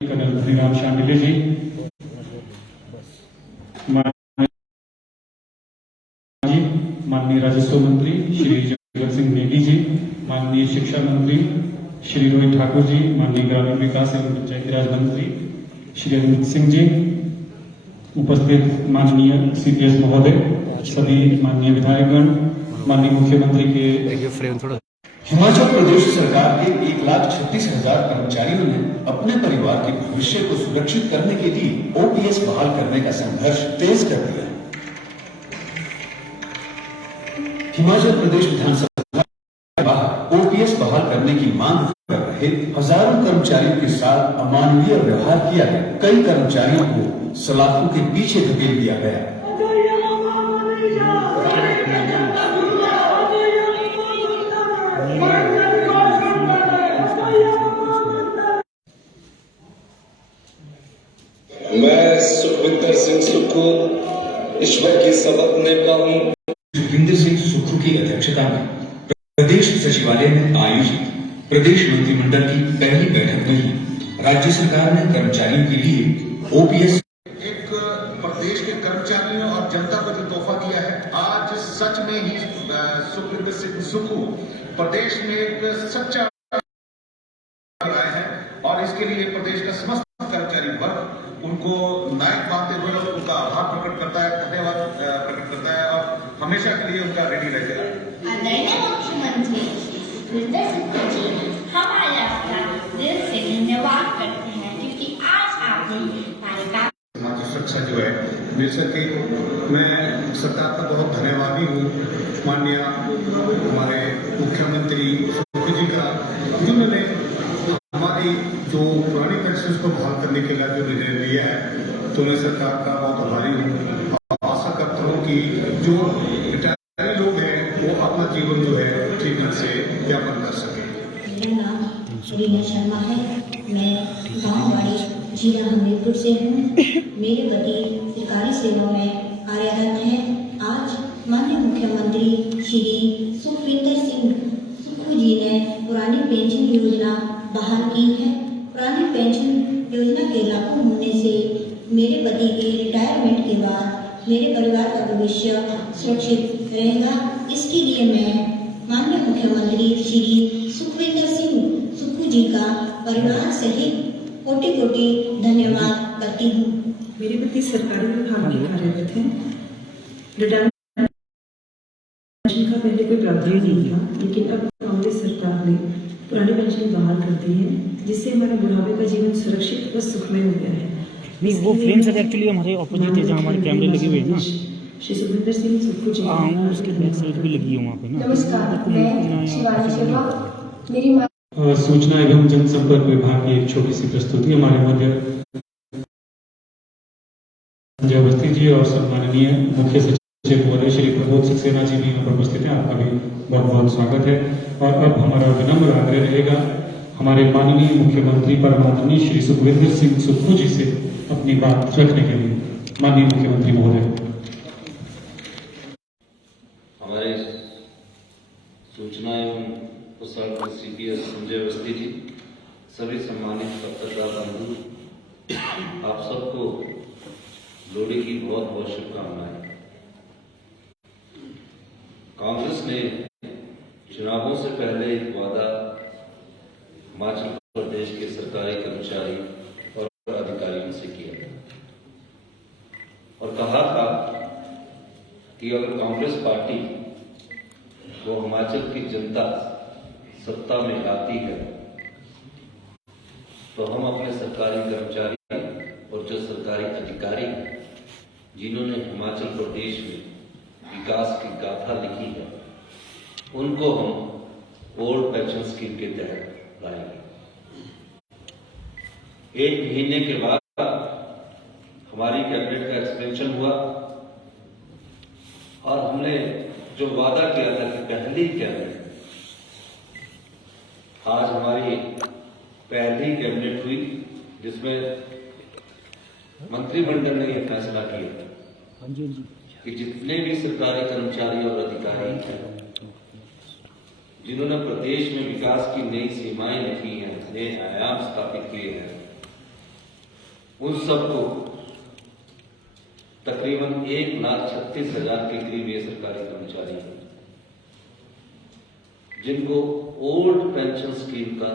Colonel Dhaniram Shandilya जी, माननीय राजस्व मंत्री श्री जगत सिंह नेगी जी, माननीय शिक्षा मंत्री श्री रोहित ठाकुर जी, माननीय ग्रामीण विकास एवं पंचायती राज मंत्री श्री अमित सिंह जी, उपस्थित माननीय सीपीएस महोदय, सभी माननीय विधायकगण, माननीय मुख्यमंत्री के हिमाचल प्रदेश सरकार के 1,36,000 कर्मचारियों ने अपने परिवार के भविष्य को सुरक्षित करने के लिए ओपीएस बहाल करने का संघर्ष तेज कर दिया है। हिमाचल प्रदेश विधानसभा के बाहर ओपीएस बहाल करने की मांग कर रहे हजारों कर्मचारियों के साथ अमानवीय व्यवहार किया गया। कई कर्मचारियों को सलाखों के पीछे धकेल दिया गया। मैं सुखविंदर सिंह सुक्खू ईश्वर की शपथ लेता हूँ। सुखविंदर सिंह सुक्खू की अध्यक्षता में प्रदेश सचिवालय में आयोजित प्रदेश मंत्रिमंडल की पहली बैठक में ही राज्य सरकार ने कर्मचारियों के लिए ओपीएस एक प्रदेश के कर्मचारियों और जनता को जो तोहफा दिया है, आज सच में ही सुखविंदर सिंह सुक्खू प्रदेश में एक सच्चा राय है और इसके लिए प्रदेश का समस्त कर्मचारी वर्ग उनको नायक मानते हुए उनका आभार प्रकट करता है, धन्यवाद प्रकट करता है और हमेशा के लिए उनका रेडी रहेगा। आदरणीय मुख्यमंत्री सुखविंदर सिंह जी, हमारे आपका दिल से धन्यवाद करते हैं क्योंकि आज आपने हमारे समाज सुरक्षा जो है बेशक कि मैं सरकार का बहुत धन्यवादी हूँ, माननीय हमारे मुख्यमंत्री सुक्खू जी का, जिन्होंने हमारी जो पुरानी पेंशन को बहाल करने के लिए जो निर्णय लिया है, तो मैं सरकार का बहुत आभारी हूँ। आशा करता हूँ कि जो रिटायर्ड लोग हैं वो अपना जीवन जो है ठीक ढंग से यापन कर सके। मेरा नाम रीना शर्मा है। मैं गाँव वाड़ी जिला हमीरपुर से हूँ। मेरे पति सरकारी सेवा में कार्यरत हैं। आज माननीय मुख्यमंत्री श्री सुखविंदर सिंह सुक्खू जी ने पुरानी पेंशन योजना बहाल की है। पुरानी पेंशन योजना के लागू होने से मेरे पति के रिटायरमेंट के बाद मेरे परिवार का भविष्य सुरक्षित रहेगा। इसके लिए मैं माननीय मुख्यमंत्री श्री सुखविंदर सिंह सुक्खू जी का परिवार सहित कोटि-कोटि धन्यवाद करती हूँ। मेरे पति सरकारी विभाग में कार्यरत हैं। रिटायरमेंट पेंशन का पहले कोई प्रावधान नहीं था, लेकिन अब कांग्रेस सरकार ने पुरानी पेंशन बहाल कर दी है, जिससे हमारे बुढ़ापे का जीवन सुरक्षित व सुखमय हो गया है। नहीं, वो फ्रेम से एक्चुअली हमारे ऑपोजिट है, जहाँ हमारे कैमरे लगे हुए हैं ना, श्री सुखविंदर सिंह सुक्खू जी। हाँ, वो उसके बैक साइड भी लगी है वहाँ पे ना। नमस्कार, मैं शिवानी शर्मा। मेरी सूचना एवं जनसंपर्क विभाग की एक छोटी सी प्रस्तुति हमारे मध्य संजय अवस्थी जी और सम्माननीय मुख्य सचिव महोदय श्री प्रबोध सक्सेना जी भी यहाँ पर उपस्थित हैं। आपका भी बहुत बहुत स्वागत है। और अब हमारा विनम्र आग्रह रहेगा हमारे माननीय मुख्यमंत्री परमादरणीय श्री सुखविंदर सिंह सुक्खू जी से अपनी बात रखने के लिए। माननीय मुख्यमंत्री महोदय। हमारे सूचना एवं प्रसारण सीपीएस संजय अवस्थी जी, सभी सम्मानित पत्रकार बंधु, आप सबको लोहड़ी की बहुत बहुत शुभकामनाएं। कांग्रेस ने चुनावों से पहले एक वादा हिमाचल प्रदेश के सरकारी कर्मचारी और अधिकारियों से किया था और कहा था कि अगर कांग्रेस पार्टी को हिमाचल की जनता सत्ता में लाती है तो हम अपने सरकारी कर्मचारी और जो सरकारी अधिकारी हैं जिन्होंने हिमाचल प्रदेश में विकास की गाथा लिखी है, उनको हम ओल्ड पेंशन स्कीम के तहत लाएंगे। 1 महीने के बाद हमारी कैबिनेट का एक्सपेंशन हुआ और हमने जो वादा किया था कि पहली कैबिनेट, आज हमारी पहली कैबिनेट हुई जिसमें मंत्रिमंडल ने यह फैसला किया कि जितने भी सरकारी कर्मचारी और अधिकारी हैं जिन्होंने प्रदेश में विकास की नई सीमाएं लिखी हैं, नए आयाम स्थापित किए हैं, उन सबको तकरीबन 1,36,000 के करीब ये सरकारी कर्मचारी हैं जिनको ओल्ड पेंशन स्कीम का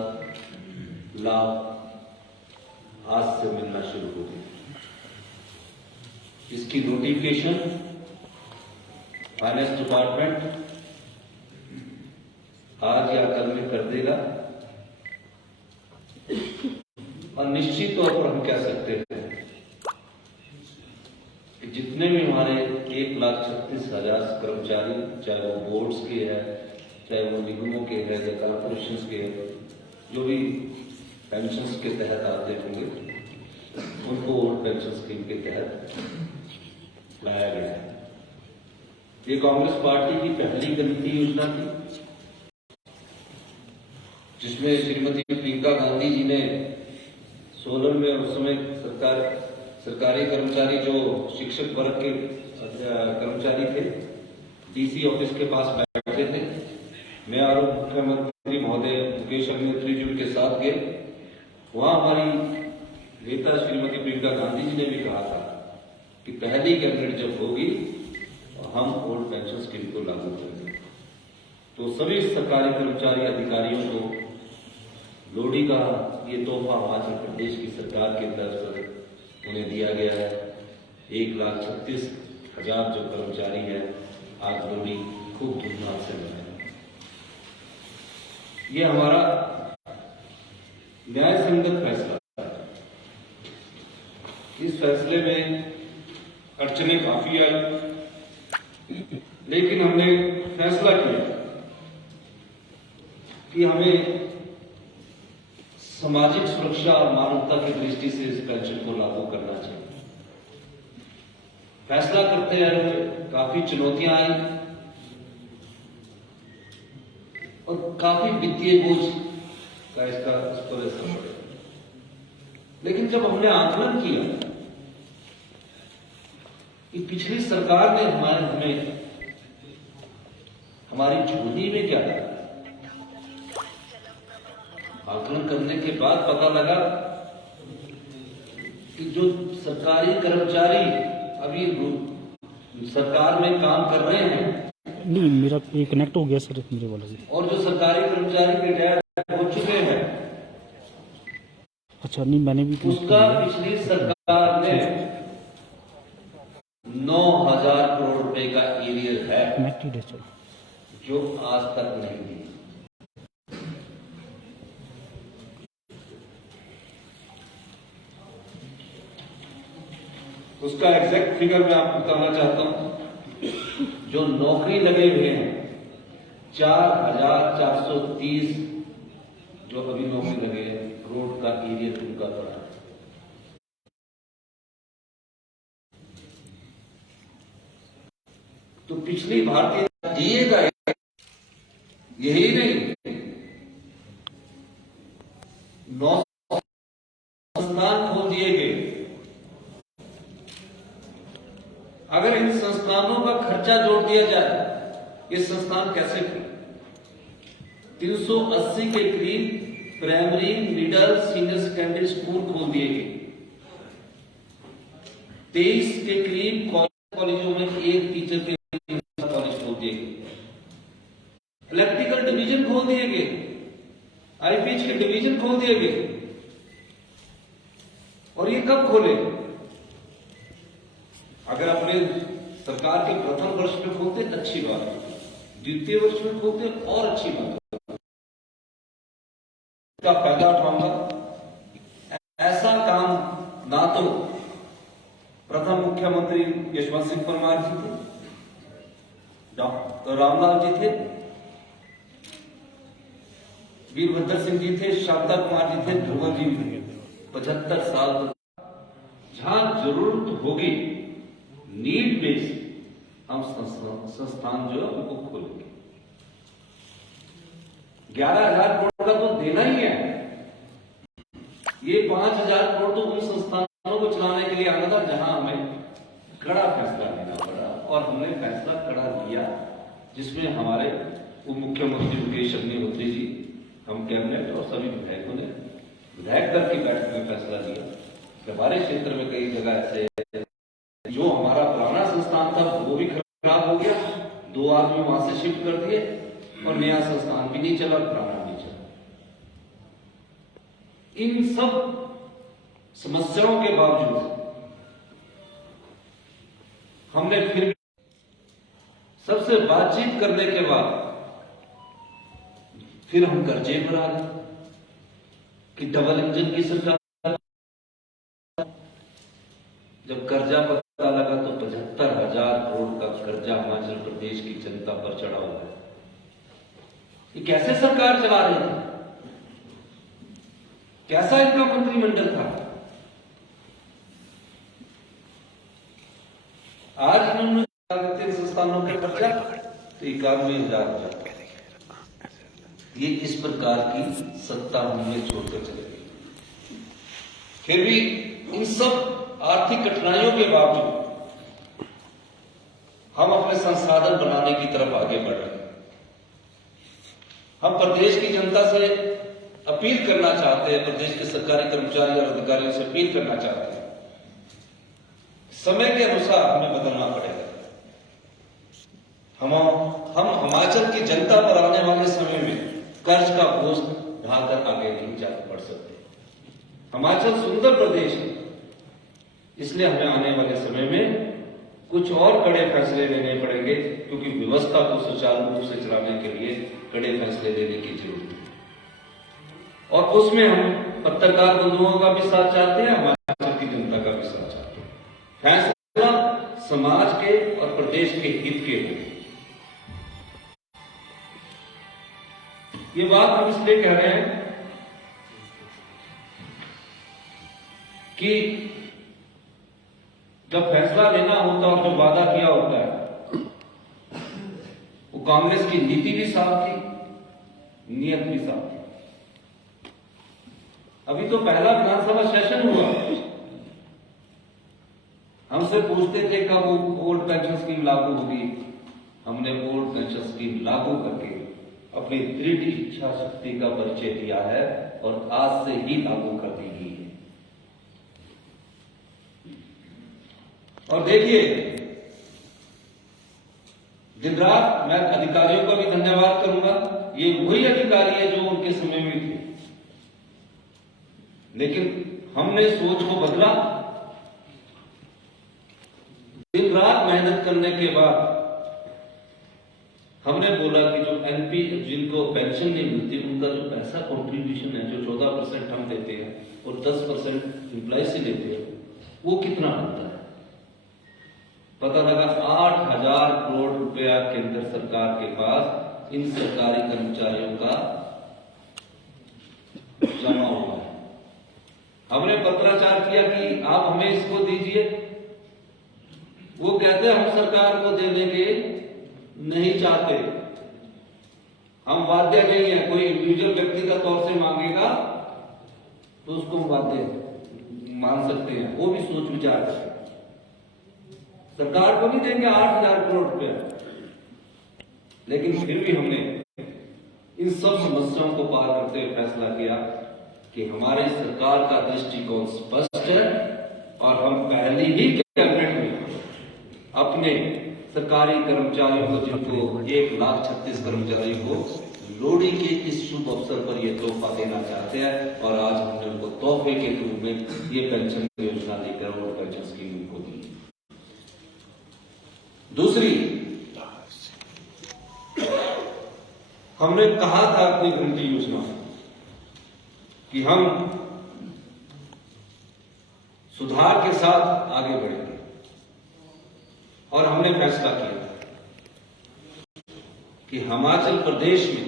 लाभ आज से मिलना शुरू हो गया। इसकी नोटिफिकेशन फाइनेंस डिपार्टमेंट आज या कल में कर देगा और निश्चित तौर पर हम कह सकते हैं कि जितने भी हमारे 1,36,000 कर्मचारी, चाहे वो बोर्ड्स के हैं, चाहे वो निगमों के हैं या कॉर्पोरेशन के हैं, जो भी पेंशन के तहत आते होंगे उनको ओल्ड पेंशन स्कीम के तहत लाया गया है। ये कांग्रेस पार्टी की पहली गणितीय योजना थी जिसमें श्रीमती प्रियंका गांधी जी ने सोलन में उस समय सरकारी कर्मचारी जो शिक्षक वर्ग के कर्मचारी थे डीसी ऑफिस के पास बैठे थे, मैं और मुख्यमंत्री महोदय मुकेश अग्निहोत्री जी के साथ गए। वहां हमारी नेता श्रीमती प्रियंका गांधी जी ने भी कहा था कि पहली कैबिनेट जब होगी तो हम ओल्ड पेंशन स्कीम को लागू करेंगे। तो सभी सरकारी कर्मचारी अधिकारियों को लोहड़ी का ये तोहफा हिमाचल प्रदेश की सरकार की तरफ से उन्हें दिया गया है। 1,36,000 जो कर्मचारी हैं आज लोहड़ी खूब धूमधाम से मनाएंगे। ये हमारा न्याय संगत फैसला है। इस फैसले में अड़चने काफी आई, लेकिन हमने फैसला किया कि हमें सामाजिक सुरक्षा और मानवता की दृष्टि से इस पेंशन को लागू करना चाहिए। फैसला करते हुए काफी चुनौतियां आई और काफी वित्तीय बोझ का इस पर असर पड़ा। लेकिन जब हमने आकलन किया कि पिछली सरकार ने हमें हमारी झोली में क्या डाला, आकलन करने के बाद पता लगा कि जो सरकारी कर्मचारी अभी सरकार में काम कर रहे हैं, नहीं मेरा ये कनेक्ट हो गया सर मेरे वाला से, और जो सरकारी कर्मचारी रिटायर हो चुके हैं, अच्छा नहीं मैंने भी उसका पिछली सरकार ने 9,000 करोड़ रुपए का एरियर है कनेक्टेड है सर, जो आज तक नहीं दी। उसका एग्जैक्ट फिगर मैं आपको बताना चाहता हूं। जो नौकरी लगे हुए हैं 4,430 जो अभी नौकरी लगे हैं, करोड़ का एरिया उनका पड़ा है। तो पिछली भारतीय दिएगा यही नहीं, 9 संस्थान खोल दिए गए। अगर इन संस्थानों का खर्चा जोड़ दिया जाए, ये संस्थान कैसे खुले? 380 के करीब primary, middle, senior secondary school खोल दिए गए। 23 के करीब कॉलेजों में एक टीचर के कॉलेज खोल दिए गए। इलेक्ट्रिकल डिवीजन खोल दिए गए, आईपीएच के डिवीजन खोल दिए गए। और ये कब खोले? अगर अपने सरकार के प्रथम वर्ष में खोलते अच्छी बात है, द्वितीय वर्ष में खोलते और अच्छी बात है। का फायदा उठाऊंगा। ऐसा काम ना तो प्रथम मुख्यमंत्री यशवंत सिंह परमार जी थे, डॉक्टर रामलाल जी थे, वीरभद्र सिंह जी थे, शांता कुमार जी थे, ध्रुव जी थे। 75 साल जहां जरूरत होगी नीड बेस हम संस्थान जो है उनको खोलेंगे। 11,000 करोड़ का तो देना ही है। ये 5,000 करोड़ तो उन संस्थानों को चलाने के लिए आना था जहां हमें कड़ा फैसला लेना पड़ा, और हमने फैसला कड़ा लिया, जिसमें हमारे उप मुख्यमंत्री मुकेश अग्निहोत्री जी, हम कैबिनेट और सभी विधायकों ने विधायक दल की बैठक में फैसला लिया हमारे क्षेत्र में कई जगह ऐसे हैं, जो हमारा पुराना संस्थान था वो भी खराब हो गया, 2 आदमी वहां से शिफ्ट कर दिए और नया संस्थान भी नहीं चला, पुराना नहीं चला। इन सब समस्याओं के बावजूद हमने फिर सबसे बातचीत करने के बाद फिर हम कर्जे पर आ गए कि डबल इंजन की सरकार। जब कर्जा पता लगा तो 75,000 करोड़ का कर्जा हिमाचल प्रदेश की जनता पर चढ़ा हुआ है। ये कैसे सरकार चला रही थी? कैसा इनका मंत्रिमंडल था? आज इन्होंने संस्थानों के खर्चा तो 91,000। ये इस प्रकार की सत्ता हमें छोड़कर चले गई। फिर भी इन सब आर्थिक कठिनाइयों के बावजूद हम अपने संसाधन बनाने की तरफ आगे बढ़ रहे हैं। हम प्रदेश की जनता से अपील करना चाहते हैं, प्रदेश के सरकारी कर्मचारी और अधिकारियों से अपील करना चाहते हैं, समय के अनुसार हमें बदलना पड़ेगा। हम हिमाचल की जनता पर आने वाले समय में कर्ज का बोझ ढाकर आगे नहीं जा बढ़ सकते। हिमाचल सुंदर प्रदेश है, इसलिए हमें आने वाले समय में कुछ और कड़े फैसले लेने पड़ेंगे, क्योंकि व्यवस्था को सुचारू रूप से चलाने के लिए कड़े फैसले लेने की जरूरत है। और उसमें हम पत्रकार बंधुओं का भी साथ चाहते हैं, हिमाचल की जनता का भी साथ चाहते हैं। फैसला समाज के और प्रदेश के हित के लिए। ये बात हम इसलिए कह रहे हैं कि जब फैसला लेना होता है और जो वादा किया होता है, वो कांग्रेस की नीति भी साफ थी, नियत भी साफ थी। अभी तो पहला विधानसभा सेशन हुआ, हमसे पूछते थे कब वो ओल्ड पेंशन स्कीम लागू होगी। हमने ओल्ड पेंशन स्कीम लागू करके अपनी दृढ़ इच्छा शक्ति का परिचय दिया है और आज से ही लागू कर दी गई है। और देखिए, दिन रात मैं अधिकारियों का भी धन्यवाद करूंगा। ये वही अधिकारी है जो उनके समय में थे, लेकिन हमने सोच को बदला। दिन रात मेहनत करने के बाद हमने बोला कि जो एनपी जिनको पेंशन नहीं मिलती उनका जो पैसा कंट्रीब्यूशन है, जो 14% हम देते हैं और 10% एम्प्लॉय से लेते हैं, वो कितना बनता है। पता लगा 8,000 करोड़ रुपया केंद्र सरकार के पास इन सरकारी कर्मचारियों का जमा हुआ है। हमने पत्राचार किया कि आप हमें इसको दीजिए। वो कहते हैं हम सरकार को देने के नहीं चाहते, हम बाध्य नहीं है। कोई इंडिविजुअल व्यक्तिगत तौर से मांगेगा तो उसको बाध्य मान सकते हैं, वो भी सोच विचार करें। सरकार को नहीं देंगे 8,000 करोड़ रुपया। लेकिन फिर भी हमने इन सब समस्याओं को पार करते हुए फैसला किया कि हमारे सरकार का दृष्टिकोण स्पष्ट है और हम पहले ही कैबिनेट में अपने सरकारी कर्मचारियों को, जिनको 1,36,000 कर्मचारियों को लोहड़ी के इस शुभ अवसर पर यह तोहफा देना चाहते हैं। और आज हमने उनको तोहफे के रूप में ये पेंशन योजना देकर और पेंशन स्कीम उनको दी। दूसरी, हमने कहा था अपनी घंटी योजना कि हम सुधार के साथ आगे बढ़ेंगे और हमने फैसला किया कि हिमाचल प्रदेश में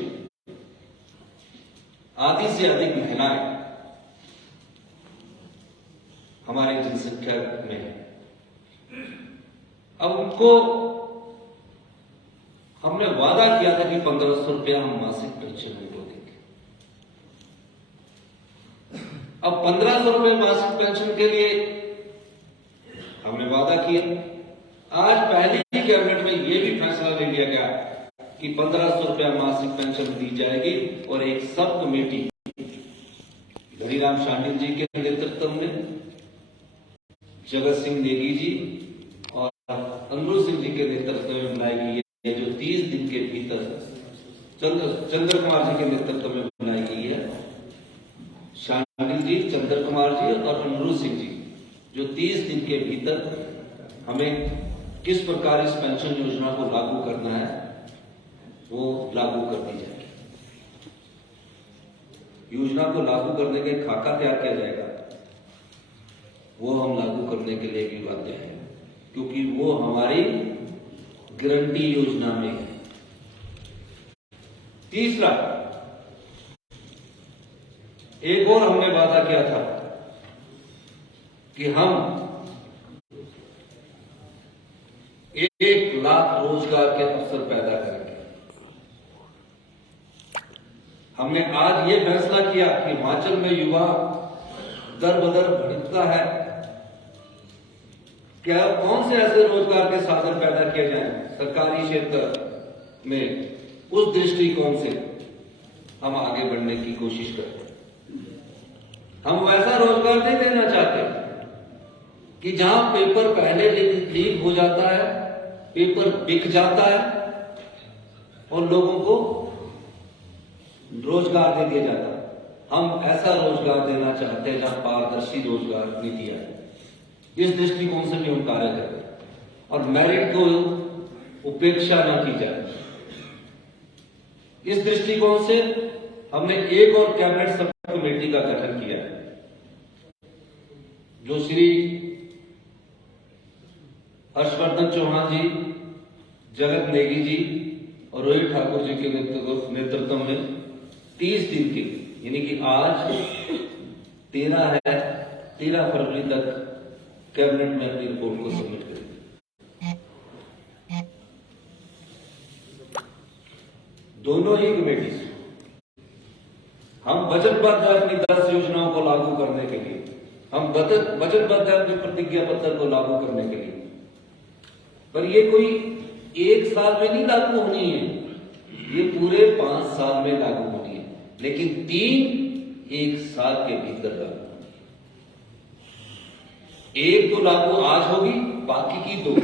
आधी से अधिक महिलाएं हमारे जनसंख्या में है। अब उनको हमने वादा किया था कि 1,500 रुपया हम मासिक पेंशन उनको देंगे। अब 1,500 रुपये मासिक पेंशन के लिए हमने वादा किया। आज पहली ही कैबिनेट में यह भी फैसला ले लिया गया कि 1,500 रुपया मासिक पेंशन दी जाएगी और एक सब कमेटी धनीराम शांडिल जी के नेतृत्व में जगत सिंह नेगी जी और अमरूद सिंह जी के नेतृत्व में बनाई गई है, जो 30 दिन के भीतर चंद्र कुमार जी के नेतृत्व में बनाई गई है। शांडिल जी, चंद्र कुमार जी और अमरूद सिंह जी, जो 30 दिन के भीतर हमें किस प्रकार इस पेंशन योजना को लागू करना है वो लागू कर दी जाएगी। योजना को लागू करने के खाका तैयार किया जाएगा, वो हम लागू करने के लिए भी बाध्य हैं, क्योंकि वो हमारी गारंटी योजना में है। तीसरा, एक और हमने वादा किया था कि हम 1 लाख रोजगार के अवसर पैदा करेंगे। हमने आज ये फैसला किया कि हिमाचल में युवा दर बदर बढ़ता है, क्या कौन से ऐसे रोजगार के साधन पैदा किए जाएं सरकारी क्षेत्र में, उस दृष्टिकोण से हम आगे बढ़ने की कोशिश करते हैं। हम वैसा रोजगार नहीं देना चाहते कि जहां पेपर पहले लीक हो जाता है, पेपर बिक जाता है और लोगों को रोजगार दे दिया जाता है। हम ऐसा रोजगार देना चाहते हैं जहां पारदर्शी रोजगार नीति है। इस दृष्टिकोण से भी हम कार्य करते हैं और मेरिट को उपेक्षा न की जाए। इस दृष्टिकोण से हमने एक और कैबिनेट सब कमेटी का गठन किया है, जो श्री हर्षवर्धन चौहान जी, जगत नेगी जी और रोहित ठाकुर जी के नेतृत्व में 30 दिन के, यानी कि आज 13 है, 13 फरवरी तक कैबिनेट में अपनी रिपोर्ट को सबमिट करेंगे। दोनों ही कमेटी हम वचनबद्ध है अपनी 10 योजनाओं को लागू करने के लिए, हम वचनबद्ध है अपनी प्रतिज्ञा पत्र को लागू करने के लिए, पर ये कोई 1 साल में नहीं लागू होनी है, ये पूरे 5 साल में लागू होनी है, लेकिन 3 1 साल के भीतर लागू। एक तो लागू आज होगी, बाकी की 2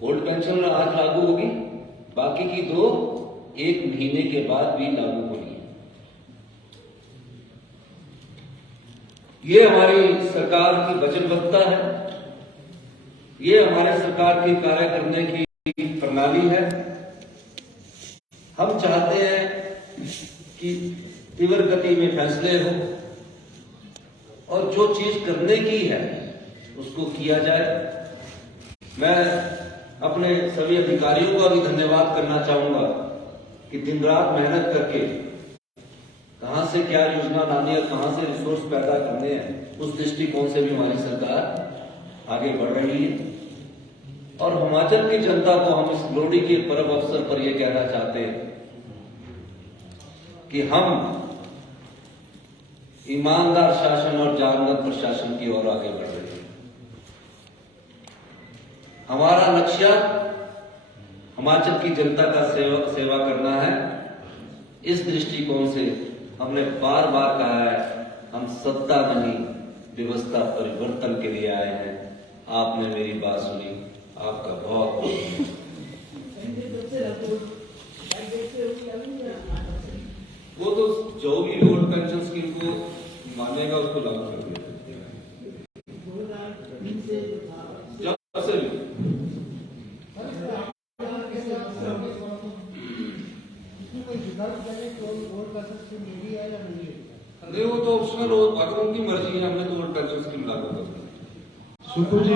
ओल्ड पेंशन आज लागू होगी, बाकी की 2 1 महीने के बाद भी लागू होनी है। ये हमारी सरकार की वचनबद्धता है, ये हमारे सरकार की कार्य करने की प्रणाली है। हम चाहते हैं कि तीव्र गति में फैसले हो और जो चीज करने की है उसको किया जाए। मैं अपने सभी अधिकारियों का भी धन्यवाद करना चाहूंगा कि दिन रात मेहनत करके कहां से क्या योजना लानी है, कहां से रिसोर्स पैदा करने हैं, उस दृष्टिकोण से भी हमारी सरकार आगे बढ़ रही है। और हिमाचल की जनता को हम इस लोहड़ी के पर्व अवसर पर यह कहना चाहते हैं कि हम ईमानदार शासन और जानवर प्रशासन की ओर आगे बढ़ रहे हैं। हमारा लक्ष्य हिमाचल की जनता का सेवा करना है। इस दृष्टिकोण से हमने बार बार कहा है, हम सत्ता नहीं व्यवस्था परिवर्तन के लिए आए हैं। आपने मेरी बात सुनी, आपका बहुत बहुत वो तो जो भी ओल्ड पेंशन स्कीम को मानेगा उसको लागू कर दिया नहीं, वो तो ऑप्शनल हो, अगर उनकी मर्जी है, हमने तो ओल्ड पेंशन स्कीम लागू कर दी। सुपू जी,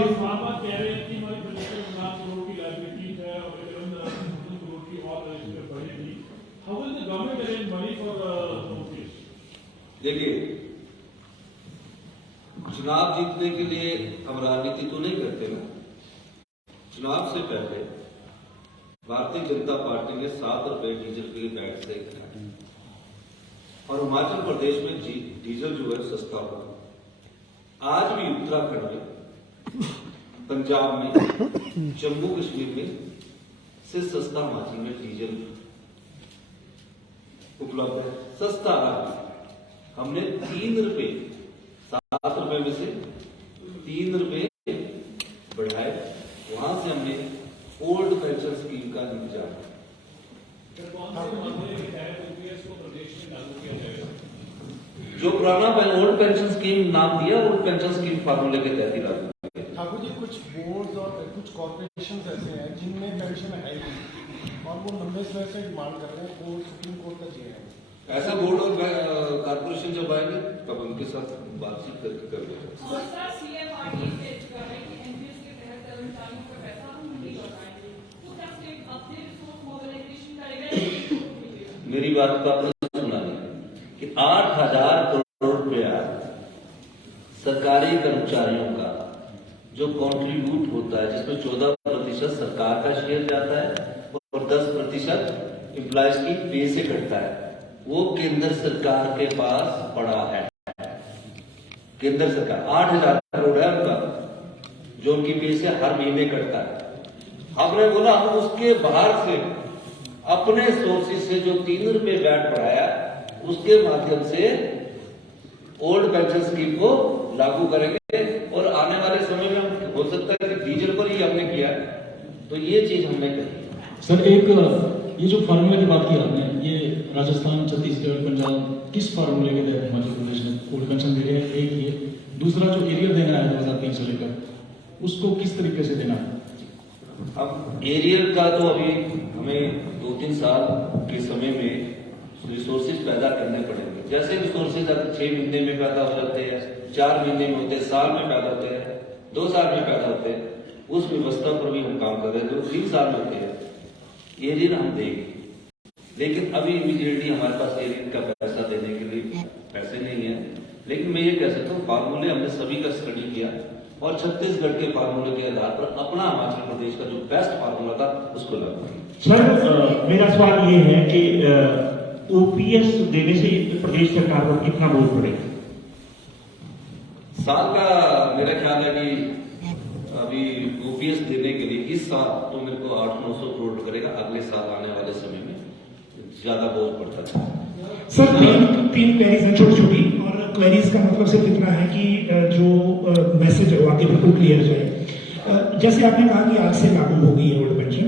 देखिए, चुनाव जीतने के लिए हम राजनीति तो नहीं करते ना। चुनाव से पहले भारतीय जनता पार्टी ने 7 रुपए डीजल के लिए बैठ से खाए और हिमाचल प्रदेश में डीजल जो है सस्ता हुआ। आज भी उत्तराखंड में, पंजाब में, जम्मू कश्मीर में से सस्ता हिमाचल में डीजल उपलब्ध है। सस्ता आज हमने 3 रुपए, 7 रुपए में से 3 रुपए पुराना ओल्ड पेंशन स्कीम नाम दिया, ओल्ड पेंशन स्कीम फार्मूले के तहत ही लागू किया। ठाकुर जी, कुछ बोर्ड और कुछ कॉर्पोरेशन ऐसे हैं जिनमें पेंशन है ही नहीं और वो लंबे समय से डिमांड कर रहे हैं, कोर्ट सुप्रीम कोर्ट तक गए हैं। ऐसा बोर्ड और कारपोरेशन जब आएंगे तब उनके साथ बातचीत करके कर मेरी बात को आपने सुना नहीं कि 8,000 करोड़ रुपया सरकारी कर्मचारियों का जो कंट्रीब्यूट होता है, जिसमें 14% सरकार का शेयर जाता है और 10% एम्प्लॉयज की पे से कटता है, वो केंद्र सरकार के पास पड़ा है। केंद्र सरकार 8,000 करोड़ है उनका, जो उनकी पे से हर महीने कटता है। आपने बोला हम उसके बाहर से अपने सोर्सेज से जो 3 रुपए वैट बढ़ाया, उसके माध्यम से ओल्ड पेंशन स्कीम को लागू करेंगे और आने वाले समय में हम हो सकता है कि डीजल पर ही हमने किया है, तो ये चीज हमने कही। सर, एक ये जो फार्मूले की बात की आपने, ये राजस्थान, छत्तीसगढ़, पंजाब किस फार्मूले के तहत हिमाचल प्रदेश में ओल्ड पेंशन दे रहे हैं? एक ये, दूसरा जो एरियर देना है 2003 से लेकर, उसको किस तरीके से देना है? अब एरियल का तो अभी हमें 2-3 साल के समय में रिसोर्सेज पैदा करने पड़ेंगे। जैसे रिसोर्सेज अगर 6 महीने में पैदा हो जाते हैं, 4 महीने में होते हैं, साल में पैदा होते हैं, 2 साल में पैदा होते हैं, उस व्यवस्था पर भी हम काम कर रहे हैं। जो 3 साल में होते हैं एरियल हम देंगे, लेकिन अभी इमीडिएटली हमारे पास एरियल का पैसा देने के लिए पैसे नहीं है। लेकिन मैं ये कह सकता हूँ फार्मूले हमने सभी का स्टडी किया और छत्तीसगढ़ के फार्मूले के आधार पर अपना हिमाचल प्रदेश का जो बेस्ट फार्मूला था उसको लागू किया। सर, मेरा सवाल ये है कि ओपीएस देने से प्रदेश सरकार को कितना बोझ पड़ेगा? साल का मेरा ख्याल है कि अभी ओपीएस देने के लिए इस साल तो मेरे को 800-900 करोड़ करेगा, अगले साल आने वाले समय में ज्यादा बोझ पड़ता है। सर, तीन क्वेरीज हैं छोटी छोटी, और क्वेरीज का मतलब सिर्फ इतना है कि जो मैसेज है वो आगे बिल्कुल क्लियर जाए। जैसे आपने कहा कि आज से लागू हो गई है ओल्ड पेंशन,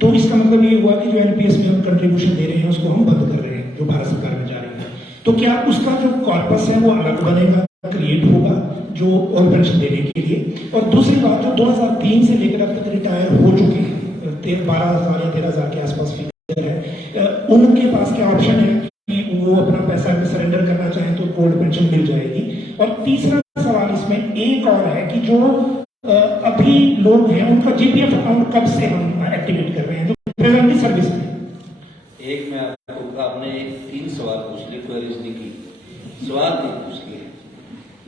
तो इसका मतलब ये हुआ कि जो एनपीएस में हम कंट्रीब्यूशन दे रहे हैं उसको हम बंद कर रहे हैं, जो भारत सरकार में जा रही है। तो क्या उसका जो कॉर्पस है वो अलग बनेगा, क्रिएट होगा जो ओल्ड पेंशन देने के लिए? और दूसरी बात, जो 2003 से लेकर अब तक रिटायर हो चुके हैं, 12,000 या 13,000 के आसपास फिगर है, उनके पास क्या ऑप्शन है कि वो अपना पैसा सरेंडर करना चाहें तो ओल्ड पेंशन मिल जाएगी? और तीसरा सवाल इसमें एक और है कि जो अभी लोग हैं उनका जीपीएफ अकाउंट कब से हम एक्टिवेट कर रहे हैं जो प्रेजेंटली सर्विस में? एक मैं आपने 3 सवाल पूछ लिए, क्वेरीज नहीं की, सवाल नहीं पूछ लिए,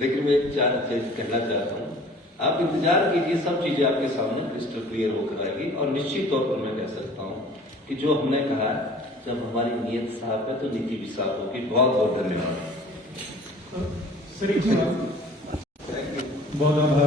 लेकिन मैं 4 चीज कहना चाहता हूँ। आप इंतजार कीजिए, सब चीजें आपके सामने क्रिस्टल क्लियर होकर आएगी और निश्चित तौर पर मैं कह सकता हूँ कि जो हमने कहा, जब हमारी नीयत साफ है तो नीति भी साफ होगी। बहुत बहुत धन्यवाद। सर, बहुत आभार।